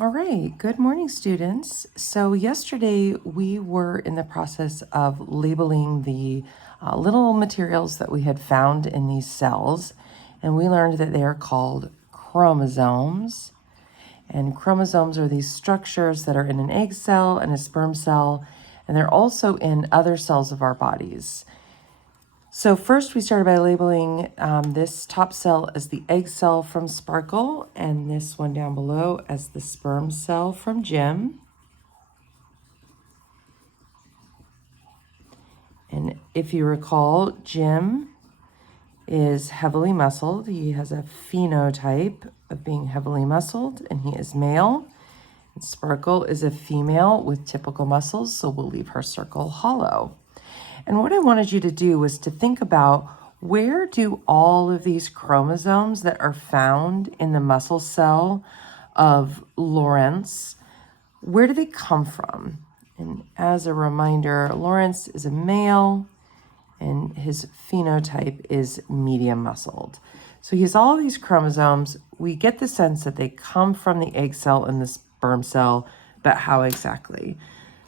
All right, good morning, students. So yesterday we were in the process of labeling the little materials that we had found in these cells, and we learned that they are called chromosomes. And chromosomes are these structures that are in an egg cell and a sperm cell, and they're also in other cells of our bodies. So first we started by labeling this top cell as the egg cell from Sparkle and this one down below as the sperm cell from Jim. And if you recall, Jim is heavily muscled. He has a phenotype of being heavily muscled and he is male. And Sparkle is a female with typical muscles, so we'll leave her circle hollow. And what I wanted you to do was to think about, where do all of these chromosomes that are found in the muscle cell of Lawrence, where do they come from? And as a reminder, Lawrence is a male and his phenotype is medium muscled. So he has all of these chromosomes. We get the sense that they come from the egg cell and the sperm cell, but how exactly?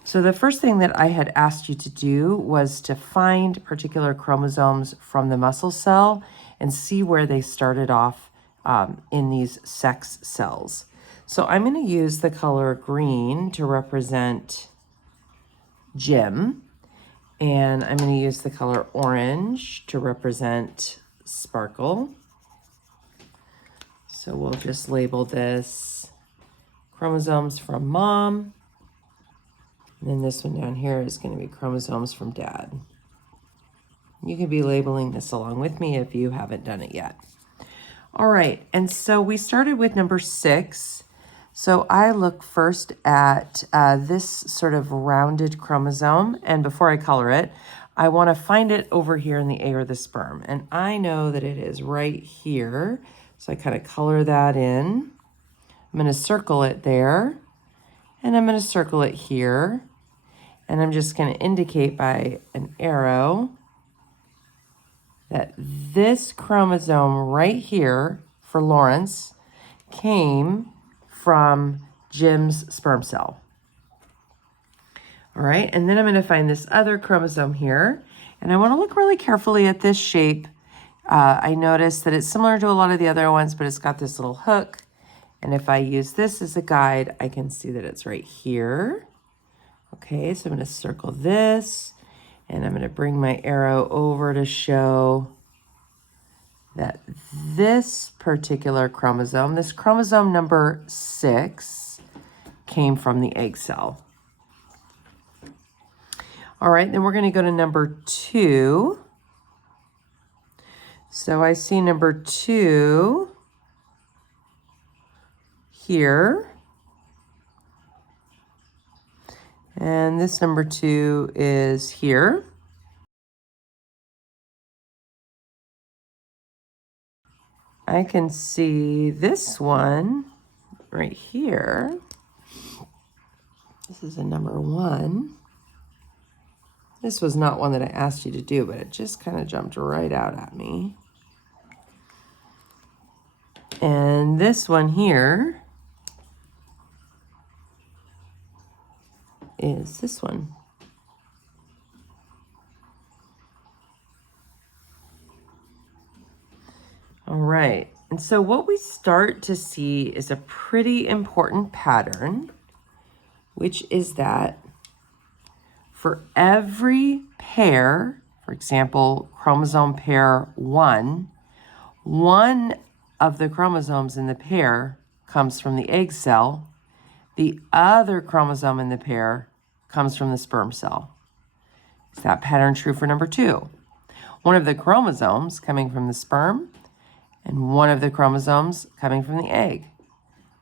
So the first thing that I had asked you to do was to find particular chromosomes from the muscle cell and see where they started off in these sex cells. So I'm going to use the color green to represent Jim, and I'm going to use the color orange to represent Sparkle. So we'll just label this chromosomes from Mom. And then this one down here is going to be chromosomes from Dad. You can be labeling this along with me if you haven't done it yet. All right, and so we started with number 6. So I look first at this sort of rounded chromosome, and before I color it, I want to find it over here in the egg or the sperm. And I know that it is right here, so I kind of color that in. I'm going to circle it there, and I'm going to circle it here. And I'm just going to indicate by an arrow that this chromosome right here for Lawrence came from Jim's sperm cell. All right, and then I'm going to find this other chromosome here. And I want to look really carefully at this shape. I noticed that it's similar to a lot of the other ones, but it's got this little hook. And if I use this as a guide, I can see that it's right here. Okay, so I'm going to circle this, and I'm going to bring my arrow over to show that this particular chromosome, this chromosome number 6, came from the egg cell. All right, then we're going to go to number 2. So I see number 2 here. And this number 2 is here. I can see this one right here. This is a number 1. This was not one that I asked you to do, but it just kind of jumped right out at me. And this one here is this one. All right, and so what we start to see is a pretty important pattern, which is that for every pair, for example, chromosome pair 1, one of the chromosomes in the pair comes from the egg cell. The other chromosome in the pair comes from the sperm cell. Is that pattern true for number 2? One of the chromosomes coming from the sperm and one of the chromosomes coming from the egg.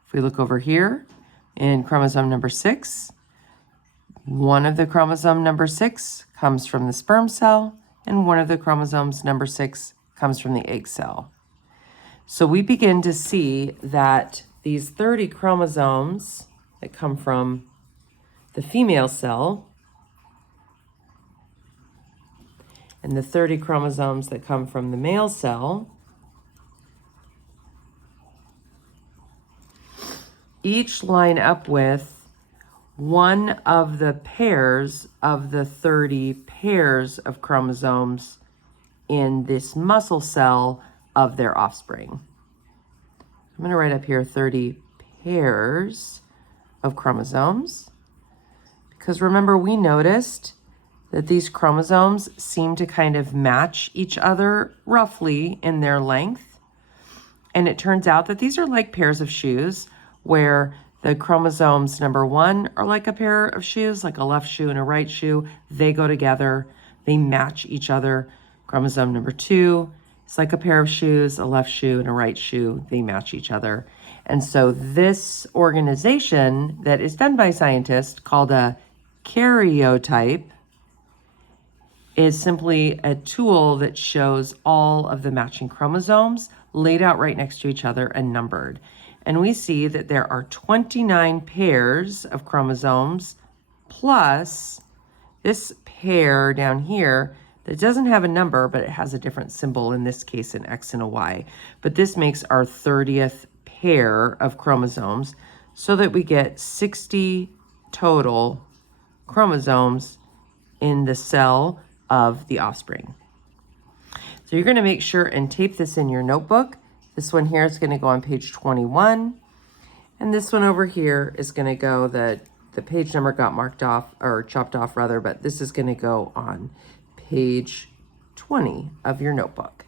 If we look over here in chromosome number 6, one of the chromosome number 6 comes from the sperm cell and one of the chromosomes number 6 comes from the egg cell. So we begin to see that these 30 chromosomes that come from the female cell and the 30 chromosomes that come from the male cell each line up with one of the pairs of the 30 pairs of chromosomes in this muscle cell of their offspring. I'm going to write up here 30 pairs of chromosomes, because remember we noticed that these chromosomes seem to kind of match each other roughly in their length. And it turns out that these are like pairs of shoes, where the chromosomes number 1 are like a pair of shoes, like a left shoe and a right shoe. They go together, they match each other. Chromosome number 2 is like a pair of shoes, a left shoe and a right shoe. They match each other. And so this organization that is done by scientists called a karyotype is simply a tool that shows all of the matching chromosomes laid out right next to each other and numbered. And we see that there are 29 pairs of chromosomes plus this pair down here that doesn't have a number, but it has a different symbol, in this case an X and a Y. But this makes our 30th pair of chromosomes, so that we get 60 total chromosomes in the cell of the offspring. So you're going to make sure and tape this in your notebook. This one here is going to go on page 21. And this one over here is going to go, the page number got marked off, or chopped off rather, but this is going to go on page 20 of your notebook.